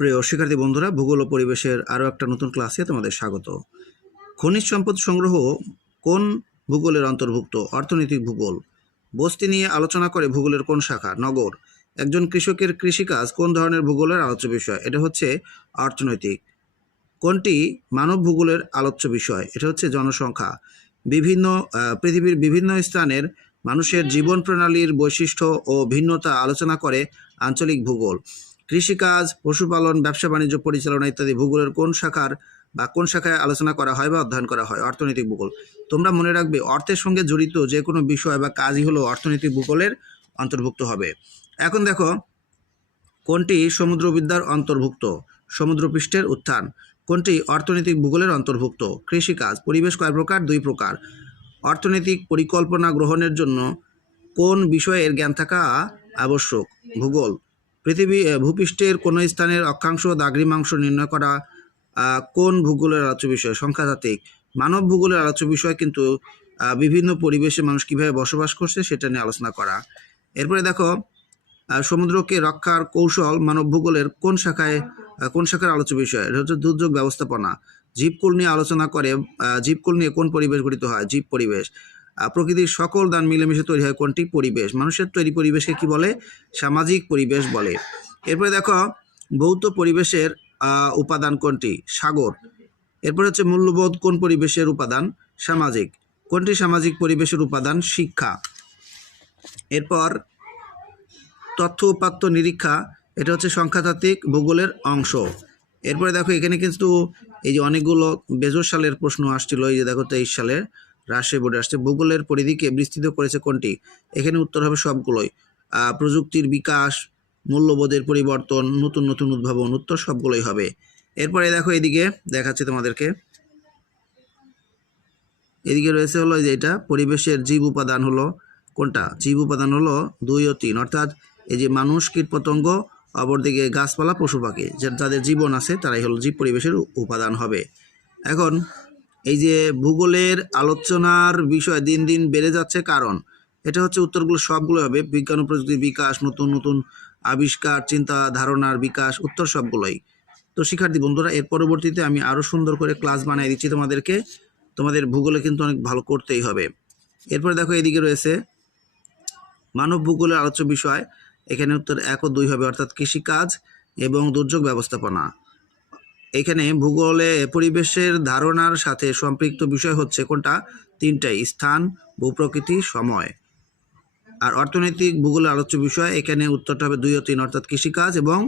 প্রিয় শিক্ষার্থী বন্ধুরা, ভূগোল ও পরিবেশের আরও একটা নতুন ক্লাসে তোমাদের স্বাগত। খনিজ সম্পদ সংগ্রহ কোন ভূগোলের অন্তর্ভুক্ত? অর্থনৈতিক ভূগোল। বস্তি নিয়ে আলোচনা করে ভূগোলের কোন শাখা? নগর। একজন কৃষকের কৃষিকাজ কোন ধরনের ভূগোলের আলোচ্য বিষয়? এটা হচ্ছে অর্থনৈতিক। কোনটি মানব ভূগোলের আলোচ্য বিষয়? এটা হচ্ছে জনসংখ্যা। বিভিন্ন পৃথিবীর বিভিন্ন স্থানের মানুষের জীবন প্রণালীর বৈশিষ্ট্য ও ভিন্নতা আলোচনা করে আঞ্চলিক ভূগোল। কৃষিকাজ, পশুপালন, ব্যবসা বাণিজ্য পরিচালনা ইত্যাদি ভূগোলের কোন শাখার বা কোন শাখায় আলোচনা করা হয় বা অধ্যয়ন করা হয়? অর্থনৈতিক ভূগোল। তোমরা মনে রাখবে, অর্থের সঙ্গে জড়িত যে কোনো বিষয় বা কাজই হলো অর্থনৈতিক ভূগোলের অন্তর্ভুক্ত হবে। এখন দেখো, কোনটি সমুদ্রবিদ্যার অন্তর্ভুক্ত? সমুদ্রপৃষ্ঠের উত্থান। কোনটি অর্থনৈতিক ভূগোলের অন্তর্ভুক্ত? কৃষিকাজ। পরিবেশ কয় প্রকার? দুই প্রকার। অর্থনৈতিক পরিকল্পনা গ্রহণের জন্য কোন বিষয়ের জ্ঞান থাকা আবশ্যক? ভূগোল। পৃথিবী ভূপৃষ্ঠের কোন স্থানের অক্ষাংশ দাগ্রিমাংশ নির্ণয় করা কোন ভূগোলের আলোচ্য বিষয়? সংখ্যাতাত্ত্বিক। মানব ভূগোলের আলোচ্য বিষয় কিন্তু বিভিন্ন পরিবেশে মানুষ কীভাবে বসবাস করছে সেটা নিয়ে আলোচনা করা। এরপরে দেখো সমুদ্রকে রক্ষার কৌশল মানব ভূগোলের কোন শাখায় কোন শাখার আলোচ্য বিষয়? এটা হচ্ছে দুর্যোগ ব্যবস্থাপনা। জীবকুল নিয়ে আলোচনা করে জীবকুল নিয়ে কোন পরিবেশ গঠিত হয়? জীব পরিবেশ। প্রকৃতির সকল দান মিলেমিশে তৈরি হয় কোনটি? পরিবেশ। মানুষের তৈরি পরিবেশকে কি বলে? সামাজিক পরিবেশ বলে। এরপরে দেখো ভৌত পরিবেশের উপাদান কোনটি? সাগর। এরপরে হচ্ছে মূল্যবোধ কোন পরিবেশের উপাদান? সামাজিক। কোনটি সামাজিক পরিবেশের উপাদান? শিক্ষা। এরপর তথ্য উপাত্ত নিরীক্ষা, এটা হচ্ছে সংখ্যাতাত্ত্বিক ভূগোলের অংশ। এরপরে দেখো, এখানে কিন্তু এই যে অনেকগুলো বেজর সালের প্রশ্ন আসছিল, এই যে দেখো তেইশ সালে রাজশাহী বোর্ডে আসছে। ভূগোলের পরিধিকে বিস্তৃত করেছে কোনটি? এখানে উত্তর হবে সবগুলোই। প্রযুক্তির বিকাশ, মূল্যবোধের পরিবর্তন, নতুন নতুন উদ্ভাবন, উত্তর সবগুলোই হবে। এরপরে দেখো এদিকে, দেখাচ্ছি তোমাদেরকে। এদিকে রয়েছে হলো যে এটা, পরিবেশের জীব উপাদান হলো কোনটা? জীব উপাদান হলো দুই ও তিন। অর্থাৎ এই যে মানুষ কীট পতঙ্গ অপরদিকে গাছপালা, পশু পাখি যাদের জীবন আছে, তারাই হলো জীব পরিবেশের উপাদান হবে। এখন এই যে ভূগোলের আলোচনার বিষয় দিন দিন বেড়ে যাচ্ছে কারণ, এটা হচ্ছে উত্তরগুলো সবগুলো হবে। বিজ্ঞান ও প্রযুক্তির বিকাশ, নতুন নতুন আবিষ্কার, চিন্তা, ধারণার বিকাশ, উত্তর সবগুলোই। তো শিক্ষার্থী বন্ধুরা, এর পরবর্তীতে আমি আরও সুন্দর করে ক্লাস বানিয়ে দিচ্ছি তোমাদেরকে। তোমাদের ভূগোলে কিন্তু অনেক ভালো করতেই হবে। এরপরে দেখো এদিকে রয়েছে মানব ভূগোলের আলোচ্য বিষয়। এখানে উত্তর এক ও দুই হবে, অর্থাৎ কৃষিকাজ এবং দুর্যোগ ব্যবস্থাপনা। এখানে ভূগোলে পরিবেশের ধারণার সাথে সম্পৃক্ত বিষয় হচ্ছে কোনটা? তিনটাই স্থান, ভূপ্রকৃতি, সময়। আর অর্থনৈতিক, ভূগোলের আলোচ্য বিষয়, এখানে উত্তরটা হবে দুই ও তিন, অর্থাৎ কৃষিকাজ এবং